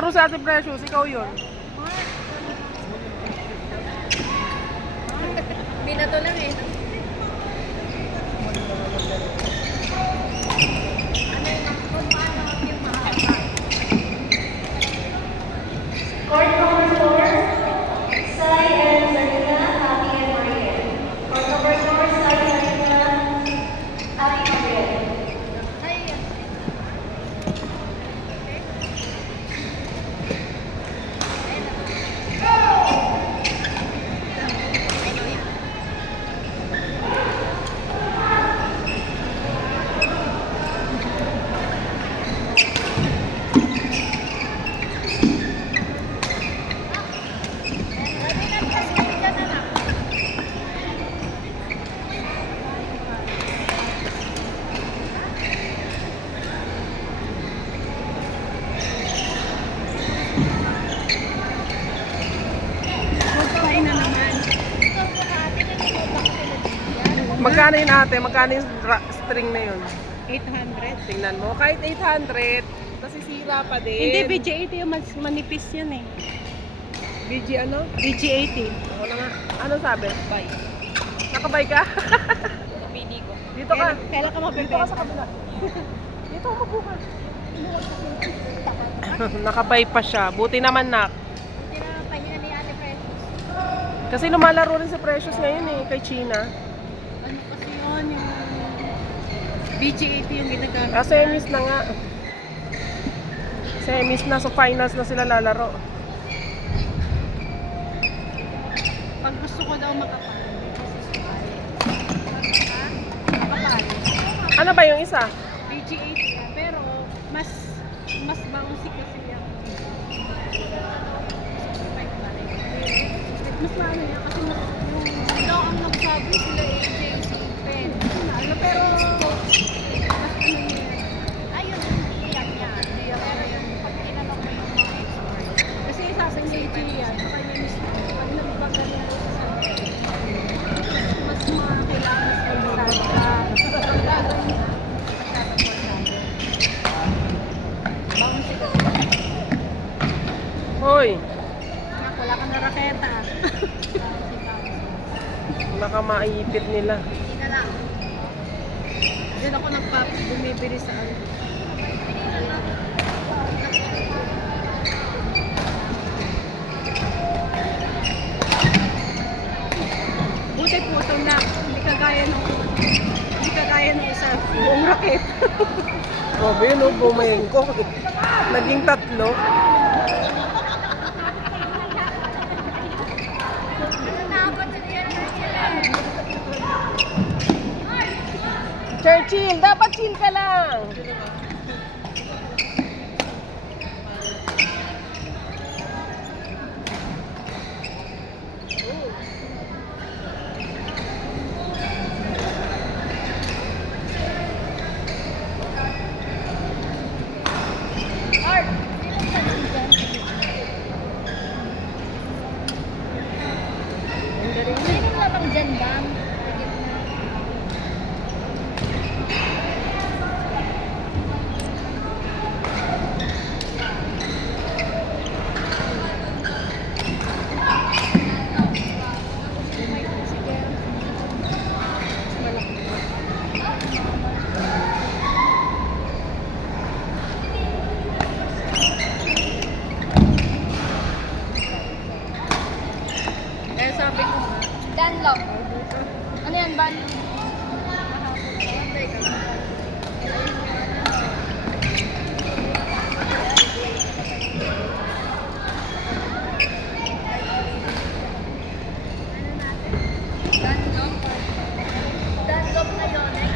Naglalaro sa Ate Precious, ikaw yun. Binato lang eh. Court number 4, Sai and Zarina, Abby and Marian. Court number 4, Sai, Zarina, Abby, Marian. Magkano yun ate? Magkano yung string na yun? 800. Tingnan mo. Kahit 800, nasisira pa din. Hindi, BG80 yung mas manipis yan eh. BG ano? BG80. Ako na nga. Ano sabi? Bye. Nakabay ka? Napili ko. Dito ka. Kailan ka Dito ka mabibenta? sa kabila. Dito ako mabuka. Nakabay pa siya. Buti naman nak. Hindi na pahinga ni Ate Precious. Kasi lumalaro rin si Precious ngayon eh, kay China. Ano kasi yun, yung BG80 yung ginagamit. Semis na nga. Semis na, so finals na sila lalaro. Pag gusto ko daw makapal. Makapal. Ano ba yung isa? BG80 ka, pero mas bouncy kasi yan. Mas maano yan kasi yung daw ang nagsabi sila AJ si Pen. Ano pero mas ano yan. Ayun, iyak niya. Pero yung pag tinanong mo yung mga expert. Kasi isa sa AJ yan, saka yung mismo. Pag nagbaga niya sa mas mga kailangan sa isa. Bouncy kasi. Hoy, Nak, wala ka na raketa. baka maipit nila. Hindi na lang. Diyan ako bumibili sa ano. Buti po ito na hindi kagaya ng isa buong raket. Grabe yun, oh, bumengko. Naging tatlo. Churchill, dapat chill ka lang. Sino wala pang dyan ba? Kaya sabi ko, Dunlop. Ano yan, ban? Dunlop na yun eh.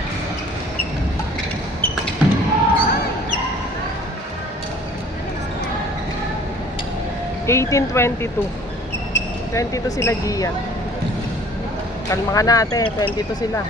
1822. 22 sila Gian. Kalma ka na ate, 22 sila.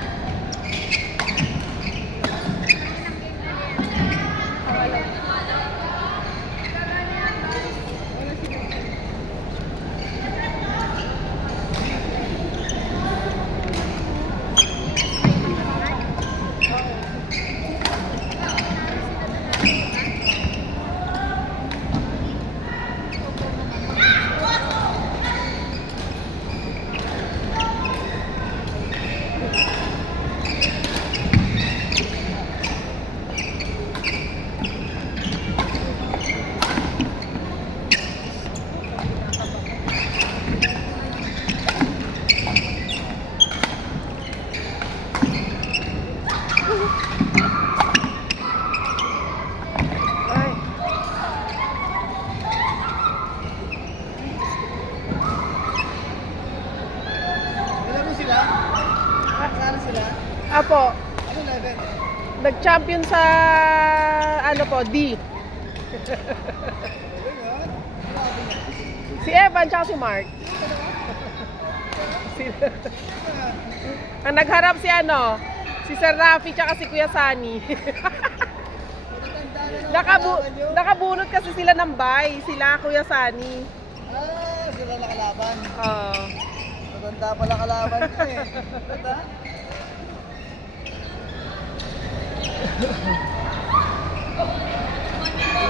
Apo, Ano level? nag-champion sa ano po, D. Si Evan tsaka si Mark. Ang nagharap si ano, si Sir Rafi tsaka si Kuya Sani. Nakabunot kasi sila ng bay, sila Kuya Sani. Ah, sila nakalaban. Oo. Maganda pala kalaban ko eh. Ganda?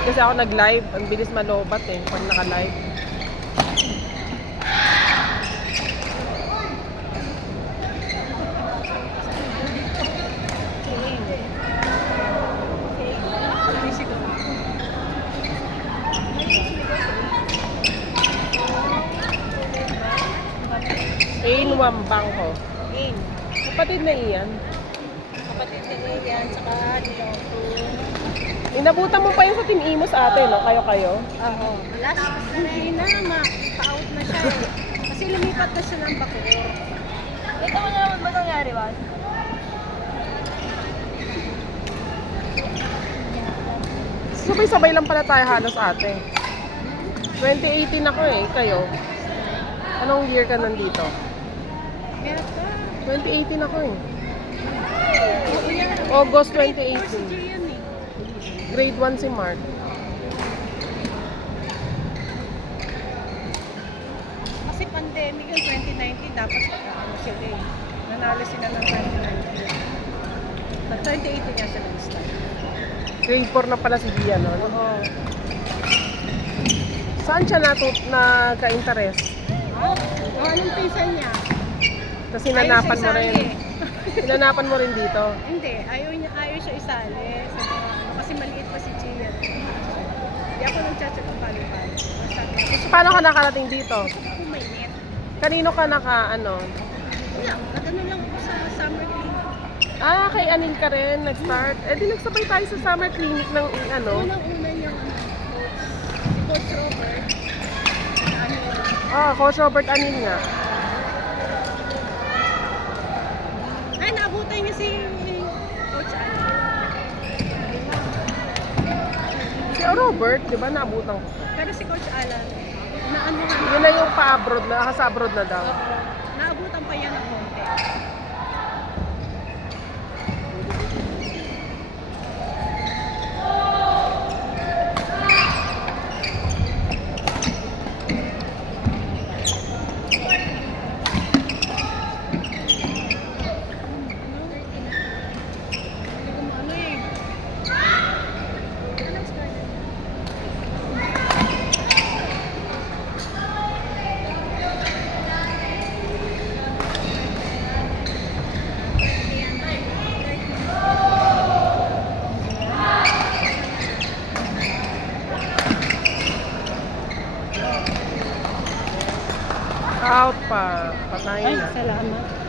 Kasi ako nag-live, ang bilis malobat eh pag naka-live. Ain Wambangko. Ain. Kapatid na iyan. Kapatid na yan, saka Liloto. Inabutan mo pa yun sa Team Imus ate, no? Kayo-kayo. Oo. Last, hindi na, pa-out na siya eh. Kasi lumipat na siya ng Bacoor. Ito mo na naman ba nangyari, Juan? Sabay-sabay lang pala tayo halos ate. 2018 ako eh, kayo. Anong year ka nandito? Meron ka. 2018 ako eh. Oo yan. August Grade 2018. 4 si Gian eh. Grade 1 si Mark. Kasi pandemic yung 2019, dapat ano sila eh. Nanalo sila ng 2019. Nag-2018 nga sila nag-start. Grade 4 na pala si Gia, no? Oo. Saan siya nagka-interest? Oh, anong pinsan niya? Kasi hinanapan mo Ayaw siya rin. isali. Hinanapan mo rin dito. Hindi, ayaw siya isali. Sa mga ano, kasi maliit pa si Gia. Hindi ako nagchat-chat ng palo-palo. Sabi ko, Paano ka nakarating dito? kumainit. Kanino ka ano? Wala, nag-ano lang ako sa summer clinic. Ah, kay Anil ka rin, nag-start. Eh di nagsabay tayo sa summer clinic ng ano. Unang-una niyang coach, si Coach Robert. Ano yun? Ah, Coach Robert Anil nga. Ay, naabutan niya si Coach Ano. Si Robert, di ba naabutan ko? Pero si Coach Alan, naano ka Yun na yung pa-abroad na, sa abroad na daw. naabutan pa yan ng konti. Ano eh. Out pa. Patayin na. Salamat.